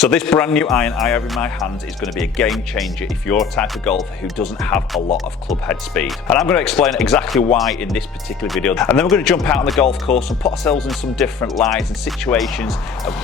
So this brand new iron I have in my hands is going to be a game changer if you're a type of golfer who doesn't have a lot of club head speed. And I'm going to explain exactly why in this particular video. And then we're going to jump out on the golf course and put ourselves in some different lies and situations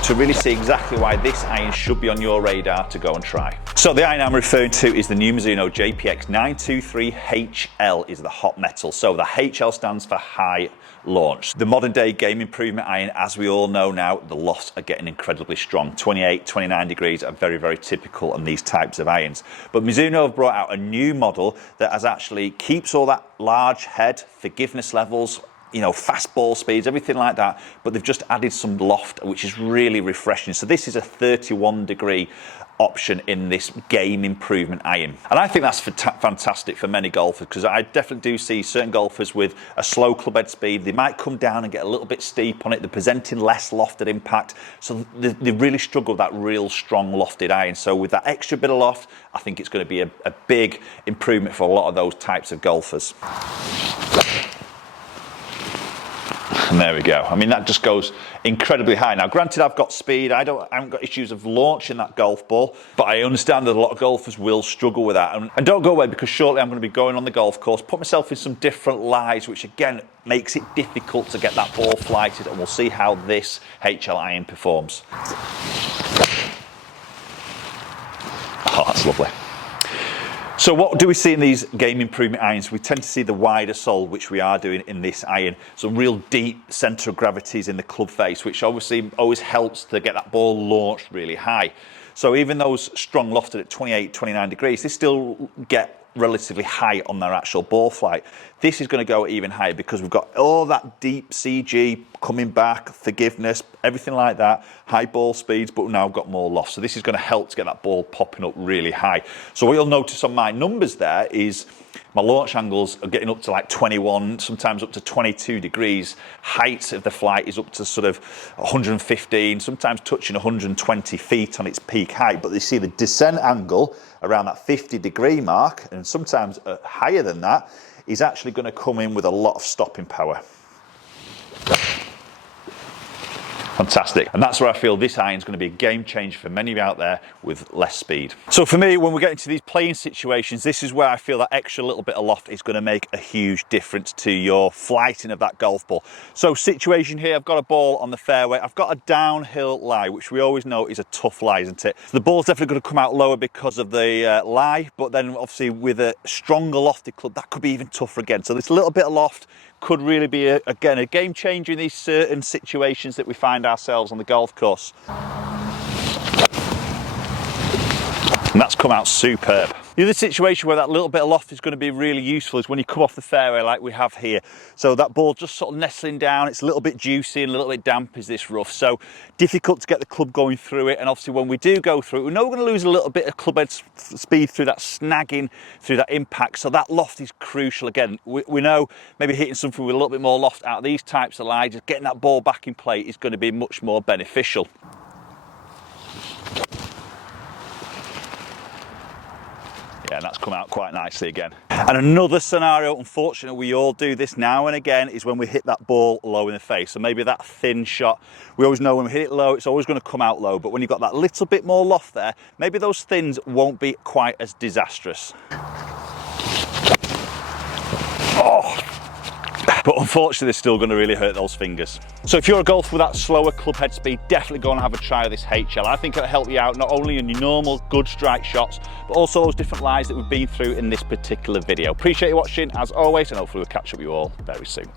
to really see exactly why this iron should be on your radar to go and try. So the iron I'm referring to is the new Mizuno JPX 923HL is the hot metal. So the HL stands for high launch. The modern day game improvement iron, as we all know now, the lofts are getting incredibly strong. 28, 29 degrees are very, very typical on these types of irons. But Mizuno have brought out a new model that has actually keeps all that large head, forgiveness levels, you know, fast ball speeds, everything like that, but they've just added some loft, which is really refreshing. So this is a 31 degree option in this game improvement iron. And I think that's fantastic for many golfers, because I definitely do see certain golfers with a slow club head speed, they might come down and get a little bit steep on it, they're presenting less lofted impact, so they really struggle with that real strong lofted iron. So with that extra bit of loft, I think it's going to be a big improvement for a lot of those types of golfers. And there we go. I mean, that just goes incredibly high. Now, granted, I've got speed. I haven't got issues of launching that golf ball, but I understand that a lot of golfers will struggle with that. And don't go away, because shortly I'm going to be going on the golf course, put myself in some different lies, which again makes it difficult to get that ball flighted, and we'll see how this HL iron performs. Oh, that's lovely. So what do we see in these game improvement irons? We tend to see the wider sole, which we are doing in this iron. So real deep centre of gravities in the club face, which obviously always helps to get that ball launched really high. So even those strong lofted at 28, 29 degrees, they still get relatively high on their actual ball flight. This is going to go even higher because we've got all that deep CG coming back, forgiveness, everything like that, high ball speeds, but now got more loft. So this is going to help to get that ball popping up really high. So what you'll notice on my numbers there is my launch angles are getting up to like 21, sometimes up to 22 degrees. Height of the flight is up to sort of 115, sometimes touching 120 feet on its peak height. But you see the descent angle around that 50-degree mark, and sometimes higher than that, is actually going to come in with a lot of stopping power. Fantastic. And that's where I feel this iron is going to be a game changer for many of you out there with less speed. So for me, when we get into these playing situations, this is where I feel that extra little bit of loft is going to make a huge difference to your flighting of that golf ball. So situation here, I've got a ball on the fairway. I've got a downhill lie, which we always know is a tough lie, isn't it? The ball's definitely going to come out lower because of the lie, but then obviously with a stronger lofted club, that could be even tougher again. So this little bit of loft could really be, again, a game changer in these certain situations that we find ourselves on the golf course. And that's come out superb. The other situation where that little bit of loft is going to be really useful is when you come off the fairway like we have here. So that ball just sort of nestling down, it's a little bit juicy and a little bit damp is this rough. So difficult to get the club going through it. And obviously when we do go through it, we know we're going to lose a little bit of club head speed through that snagging, through that impact. So that loft is crucial. Again, we know maybe hitting something with a little bit more loft out of these types of lies, just getting that ball back in play is going to be much more beneficial. Yeah, and that's come out quite nicely again. And another scenario, unfortunately, we all do this now and again, is when we hit that ball low in the face. So maybe that thin shot, we always know when we hit it low, it's always going to come out low. But when you've got that little bit more loft there, maybe those thins won't be quite as disastrous. Oh! But unfortunately, they're still going to really hurt those fingers. So if you're a golfer with that slower club head speed, definitely go and have a try of this HL. I think it'll help you out not only in your normal good strike shots, but also those different lies that we've been through in this particular video. Appreciate you watching as always, and hopefully we'll catch up with you all very soon.